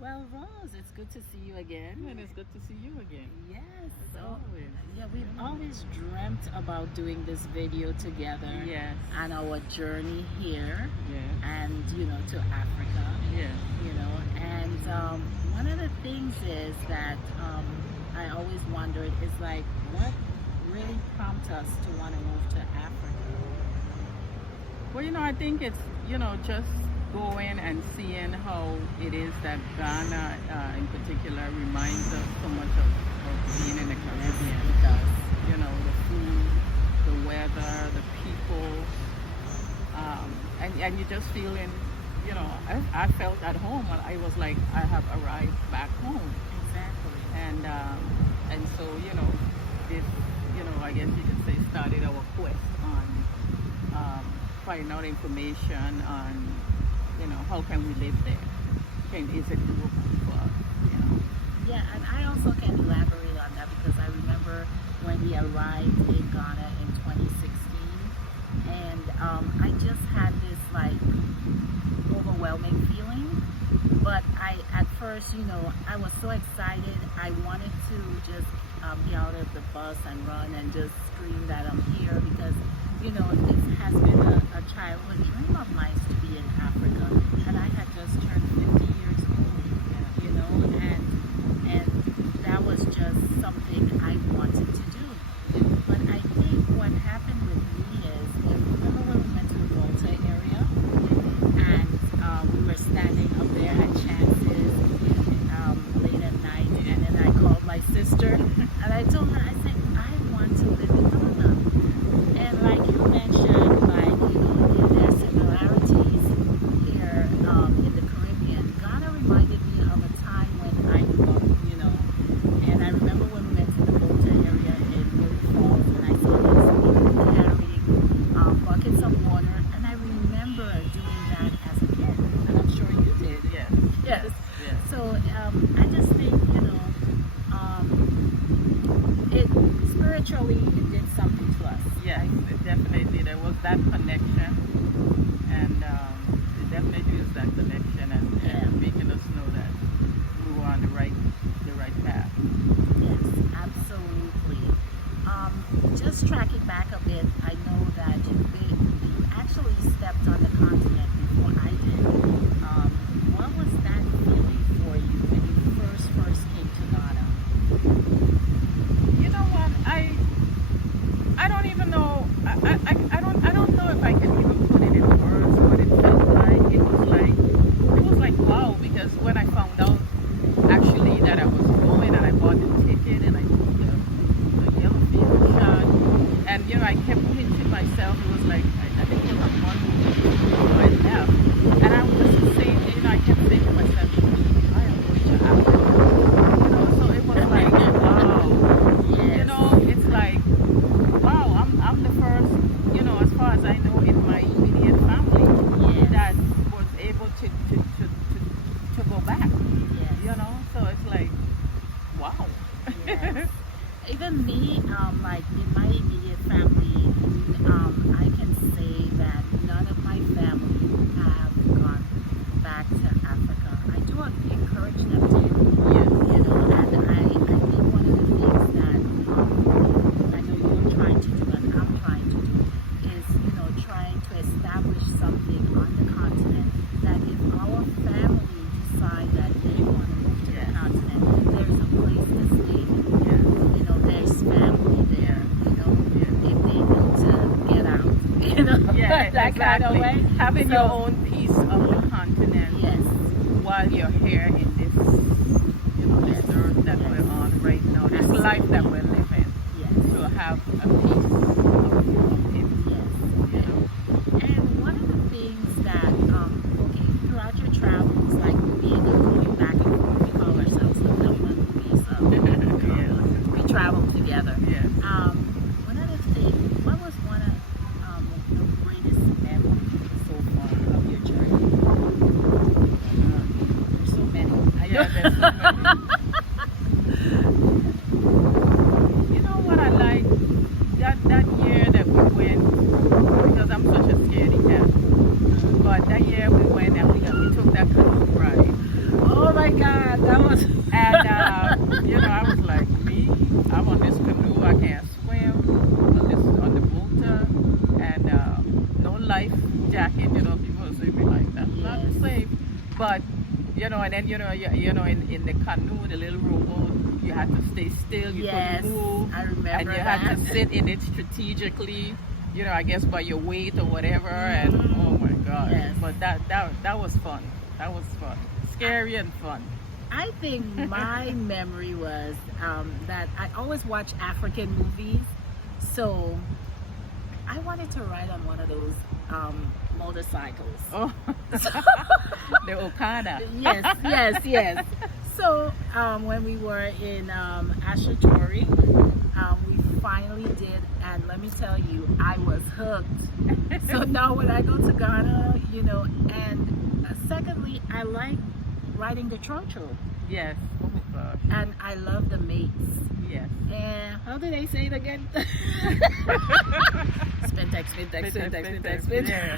Well, Rose, it's good to see you again. And it's good to see you again. Yes. As So, always. yeah, we've always dreamt about doing this video together Yes. and our journey here Yeah. and, to Africa, Yeah. And one of the things is that I always wondered is like, what really prompted us to want to move to Africa? Well, I think it's, just going and seeing how it is that Ghana in particular reminds us so much of being in the Caribbean. It does. The food, the weather, the people, and you just feeling, I felt at home. I was like, I have arrived back home. Exactly. And so, this, I guess you could say started our quest on finding out information on, how can we live there? Is it doable for us? Yeah, and I also can elaborate on that because I remember when we arrived in Ghana in 2016, and I just had this like overwhelming feeling. But at first, I was so excited. I wanted to just get out of the bus and run and just scream that I'm here because, it has been a childhood dream of mine to be in Africa. And I had just turned 50 years old, and that was just something I wanted to do. But I think what happened with me is, remember when we went to the Volta area, and we were standing up there at Chance's late at night, and then I called my sister, and I told her, I said, I want to live in Ghana. And like you mentioned, there are similarities here in the Caribbean. Ghana reminded me of a time when I grew up, and I remember when we went to the Volta area in Wood Falls, and I saw these people carrying buckets of water, and I remember doing that as a kid, and I'm sure you did. Yes. Yes. Yes. So I just think, it spiritually it did something to us. Yes, definitely. There was that connection, and it definitely is that connection, and making us know that we were on the right path. Yes, absolutely. Just tracking back a bit, I know that you actually stepped on the continent before I did. What was that feeling for you when you first came to Ghana? You know what? I don't even know. I don't know if I can even put it in words what it felt like. It was like wow, because when I found out actually that I was going and I bought the ticket and I took the yellow fever shot, and I kept pinching myself. It was like I think it was a month before I left, and I was just saying, I kept saying to myself, I am going to Africa. So it was like wow. It's like wow. I'm the first, as far as I know, in my immediate family that was able to go back. So it's like wow. Yes. Even me, like in my immediate family, I can say that none of my family have gone back to Africa. I do encourage them to, and I think one of the things that I know you're trying to do and I'm trying to do is, trying to establish something on the continent that if our family decide that they want to move to the continent, there's a place to stay. There's family there. If they need to get out, Yeah, that exactly. kind of way. Having your own piece of the continent Yes. while you're here in this, this earth that we're on right now, this life that we're living, Yes. to have a piece of it. Yes. And one of the things that, throughout your travels, like being going back and forth, we call ourselves the Thelma and Louise. We travel together. Yeah. One of the things, what was one of the greatest memories so far of your journey? There's so many. I know. Yeah, there's so many. You know what I like? That year that we went, because I'm such a scaredy cat. But that year we went and we took that canoe ride. Oh my God. I'm on this canoe. I can't swim on the water, and no life jacket. You know, people are swimming like that's not Yes. safe. But and then in the canoe, the little rowboat, you had to stay still. You Yes, couldn't move, I remember and you that. had to sit in it strategically. I guess by your weight or whatever. And oh my God! Yes. But that was fun. That was fun. Scary and fun. I think my memory was that I always watch African movies, so I wanted to ride on one of those motorcycles. Oh, the Okada. Yes. So when we were in Ashatori, we finally did, and let me tell you, I was hooked. So now when I go to Ghana, and secondly, I like riding the trotro, Yes. Oh my gosh. and I love the mates. Yes. And how do they say it again? Spintex. Yeah.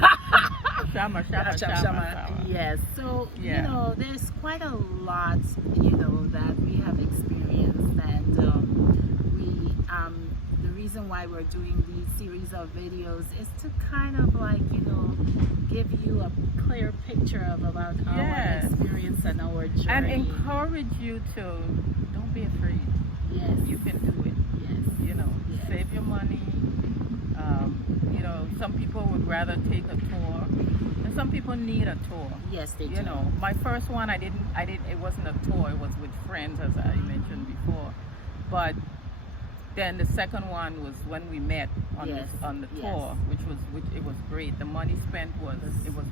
Shama. Yes. So Yeah. there's quite a lot that we have experienced, and the reason why we're doing these series of videos is to kind of give you a clear picture about our Yes. experience and our journey. And encourage you to don't be afraid. Yes. You can do it. Yes. Yes. Save your money. Some people would rather take a tour, and some people need a tour. Yes, they do. My first one, I didn't. It wasn't a tour. It was with friends, as I mentioned before. But then the second one was when we met on Yes, on the yes. tour, which it was great. The money spent was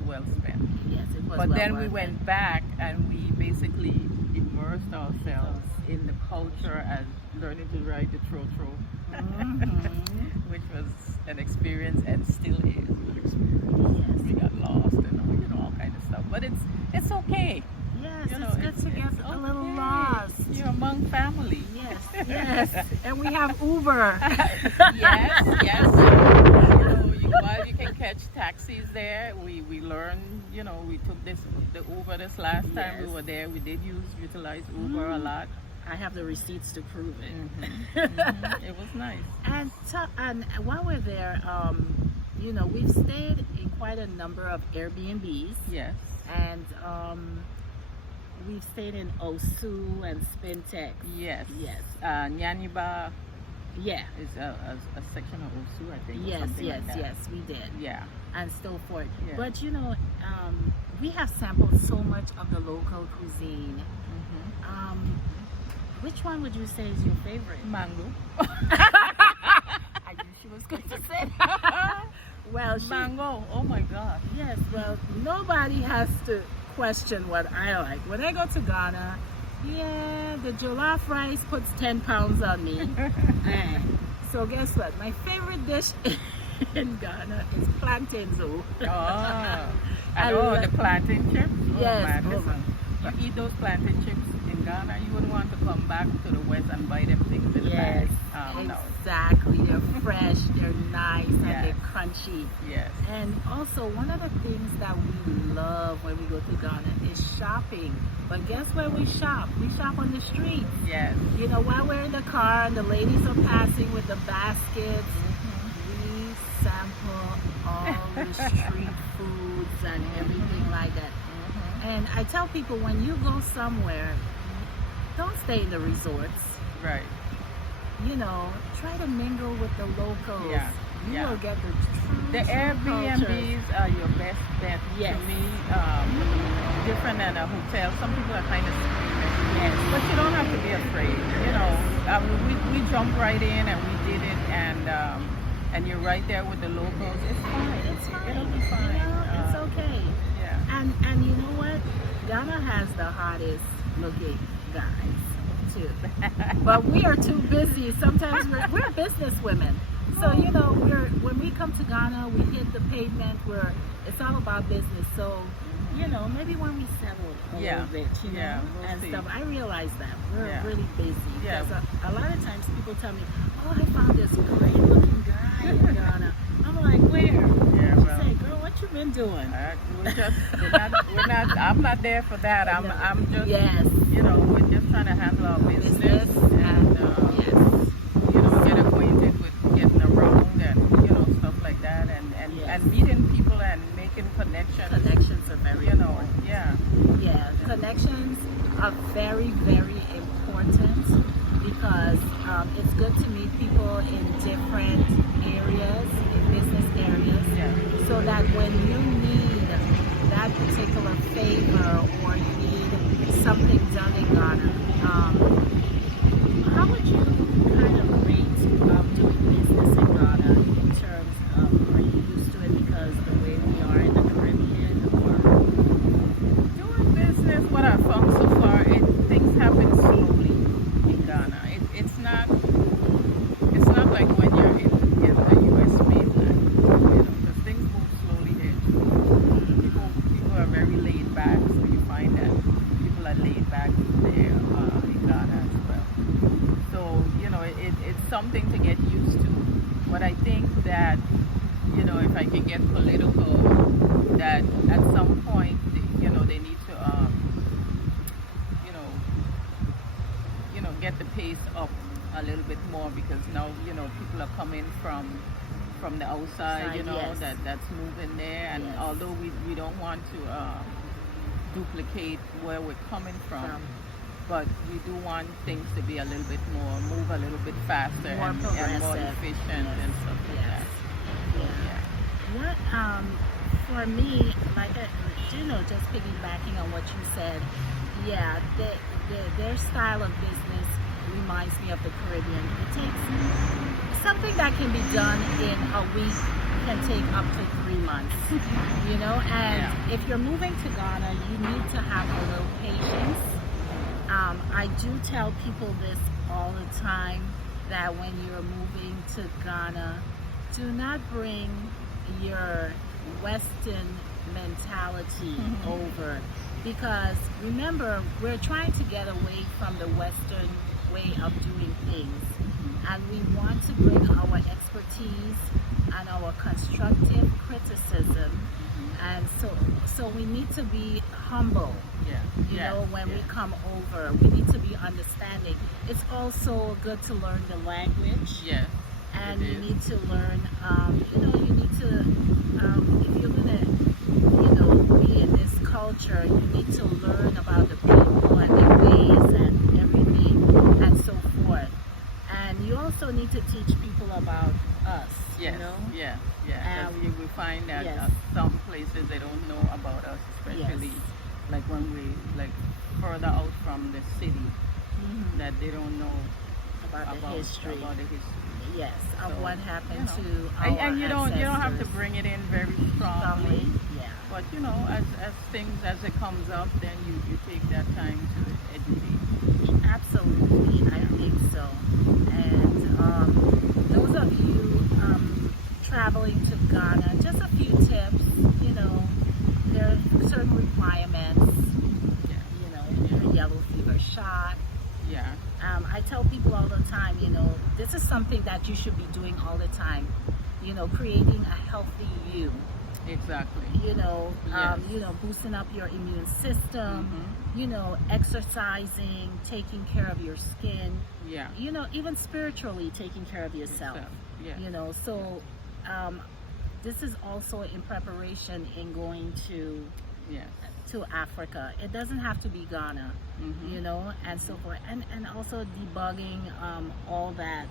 well spent. Yes, it was. But well then we worth went it. back and we basically immersed ourselves in the culture and learning to ride the trotro, Mhm. which was an experience and still is an experience. Yes. We got lost and all kinds of stuff, but it's okay. Yes, You know, it's good to it's get a little okay. lost. You're among family. Yes, and we have Uber. Yes. While you can catch taxis there, we learned. We took the Uber this last time we Yes. were there. We did utilize Uber a lot. I have the receipts to prove it. It was nice. And while we're there, we've stayed in quite a number of Airbnbs, Yes. and we've stayed in Osu and Spintex. Yes. Yes. Nyaniba Yeah. is a section of Osu, I think. or Yes, something yes, like that. yes, we did. Yeah. And still forth. Yeah. But we have sampled so much of the local cuisine. Which one would you say is your favorite? Mango. I knew she was going to say that. Well, Mango. Oh my God. yes, well, nobody has to question what I like. When I go to Ghana, the jollof rice puts 10 pounds on me. So guess what? My favorite dish in Ghana is plantainzo. I know the plantain chips. Yes. Oh man, Oh, listen. You eat those plantain chips in Ghana, you wouldn't want to come back to the West and buy them things in the Yes, bag. No. exactly. They're fresh, they're nice, and Yes. they're crunchy. Yes. And also, one of the things that we love when we go to Ghana is shopping. But guess where we shop? We shop on the street. Yes. While we're in the car and the ladies are passing with the baskets, we sample all the street foods and everything like that. And I tell people, when you go somewhere, don't stay in the resorts. Right. Try to mingle with the locals. Yeah. You Yeah. will get the true The Airbnbs are your best bet Yes. to me. Different than a hotel. Some people are kind of screaming. Yes. But you don't have to be afraid. We jumped right in and we did it, and you're right there with the locals. It's fine. It's fine. It'll be fine. It's okay. Yeah. And you know what? Ghana has the hottest looking guys too. But we are too busy. Sometimes we're business women. So when we come to Ghana, we hit the pavement where it's all about business. So maybe when we settle a little bit, we'll and see. stuff, I realize that we're really busy. Yeah. Because a lot of times people tell me, "Oh, I found this great looking guy in Ghana." I'm like, "Where?" Yeah, She well. say, "Girl, what what you been doing? I'm not there for that. I'm just, Yes. we're just trying to handle our business and, Yes. get acquainted with getting around and, stuff like that and Yes. meeting people and making connections. Connections are very important. Yeah. Yeah, connections are very, very important because it's good to meet people in different areas, in business areas, Yeah. so that when you need that particular favor or you need something done in Ghana, how would you kind of rate doing business in Ghana in terms of, are you used to it because the way we are in the Caribbean, or? Doing business, what I've found so far, things happen slowly in Ghana. It's not like when you're in the U.S. mainland, because things move slowly there too. People are very laid back, so you find that people are laid back there in Ghana as well. So, it's something to get used to. But I think that, if I can get political, that at some point, they need to, get the pace up a little bit more because now, people are coming from the outside, Yes. that's moving there. And Yes. although we don't want to duplicate where we're coming from, but we do want things to be a little bit more, move a little bit faster More and more progressive. efficient Yes. and stuff like Yes. that. Yeah. What for me, like just piggybacking on what you said, yeah, their style of business reminds me of the Caribbean. It takes something that can be done in a week can take up to 3 months, and Yeah. if you're moving to Ghana, you need to have a little patience. I do tell people this all the time, that when you're moving to Ghana, do not bring your Western mentality over, because remember, we're trying to get away from the Western way of doing things, and we want to bring our expertise and our constructive criticism, and so we need to be humble. When we come over, we need to be understanding. It's also good to learn the language. Yes. And It you is. need to learn, you need to, if you're gonna, be in this culture, you need to learn about the people and their ways and everything and so forth. And you also need to teach people about us, Yes. Yeah. Um, Because we find that yes. some places they don't know about us, especially like when we further out from the city, Mhm. that they don't know about the history. About the history. Yes, of So, what happened to our and you don't have to ancestors. bring it in very strongly. Yeah. But as it comes up, then you take that time to educate. Absolutely, I think so. And those of you traveling to Ghana, just a few tips. There are certain requirements. Your yellow fever shot. Yeah. I tell people all the time, this is something that you should be doing all the time. Creating a healthy you. Exactly. Yes. Boosting up your immune system. Exercising, taking care of your skin. Yeah. Even spiritually taking care of yourself. Yeah. So this is also in preparation in going to Yes. to Africa. It doesn't have to be Ghana, and so forth. And also debugging all that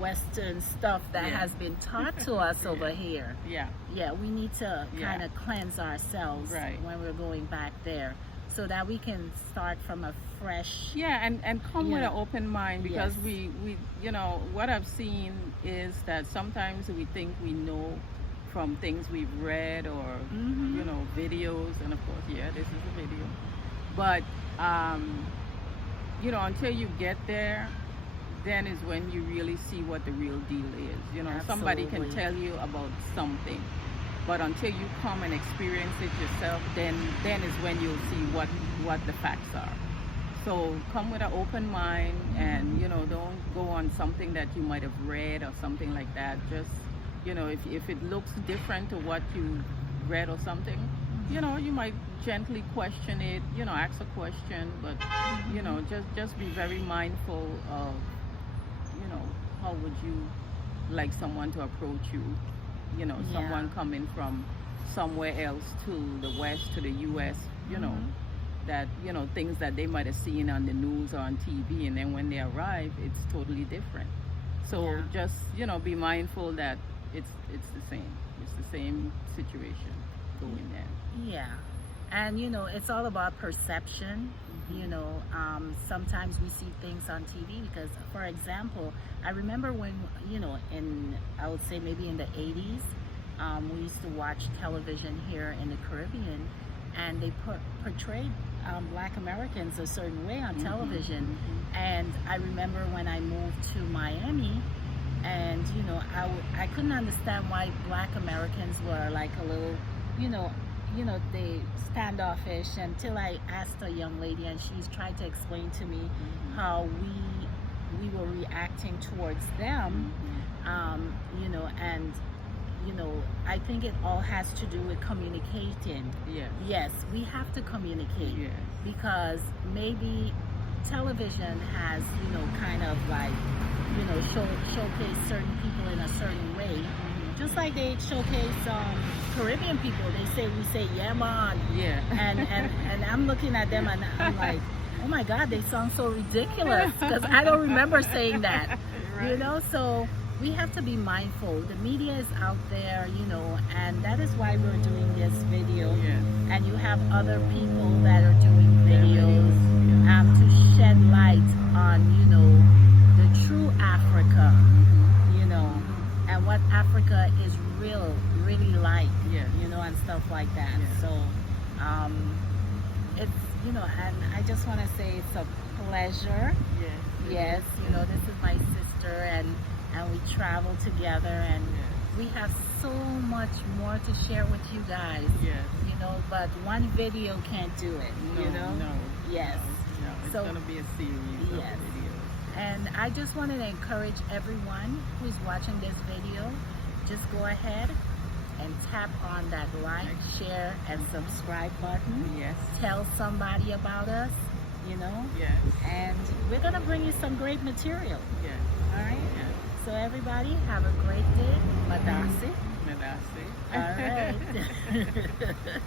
Western stuff that has been taught to us over here. Yeah. We need to kind of cleanse ourselves when we're going back there, so that we can start from a fresh. And come with an open mind, because Yes. we what I've seen is that sometimes we think we know from things we've read or videos, and of course this is a video, but until you get there, then is when you really see what the real deal is. Somebody can Absolutely. tell you about something, but until you come and experience it yourself, then is when you'll see what the facts are. So come with an open mind, and don't go on something that you might have read or something like that. Just you know, if it looks different to what you read or something, you know, you might gently question it, you know, ask a question, but you know, just be very mindful of, you know, how would you like someone to approach you, you know, Yeah. someone coming from somewhere else to the West, to the US, you know, that, you know, things that they might have seen on the news or on TV, and then when they arrive, it's totally different. So Yeah. just, you know, be mindful that it's the same. It's the same situation going there. Yeah. And you know, it's all about perception. You know, sometimes we see things on TV because, for example, I remember when, you know, I would say maybe in the 80s, we used to watch television here in the Caribbean, and they portrayed Black Americans a certain way on television. And I remember when I moved to Miami, and you know, I couldn't understand why Black Americans were like a little, you know, they standoffish, until I asked a young lady, and she's trying to explain to me how we were reacting towards them. You know, and you know, I think it all has to do with communicating. Yeah. Yes, we have to communicate. Yes. Because maybe television has, you know, kind of like, you know, showcase certain people in a certain way. Just like they showcase Caribbean people, we say yeah man. Yeah. And I'm looking at them and I'm like, oh my God, they sound so ridiculous, because I don't remember saying that. Right. You know, so we have to be mindful. The media is out there, you know, and that is why we're doing this video. Yeah. And you have other people that are doing videos to shed light on, you know, the true Africa, you know, and what Africa is really like, Yeah. you know, and stuff like that. Yeah. So, it's, you know, and I just want to say it's a pleasure. Yes. Yes, you know, this is my sister, and we travel together, and we have so much more to share with you guys. Yes. You know, but one video can't do it. You know. No. Yes. No. It's So- gonna be a series of Yes. videos. And I just wanted to encourage everyone who's watching this video, just go ahead and tap on that like, share, and subscribe button. Yes. Tell somebody about us, you know, Yes. and we're gonna bring you some great material. Yes. All right. Yes. So everybody, have a great day. Madasi. Medasi. All right.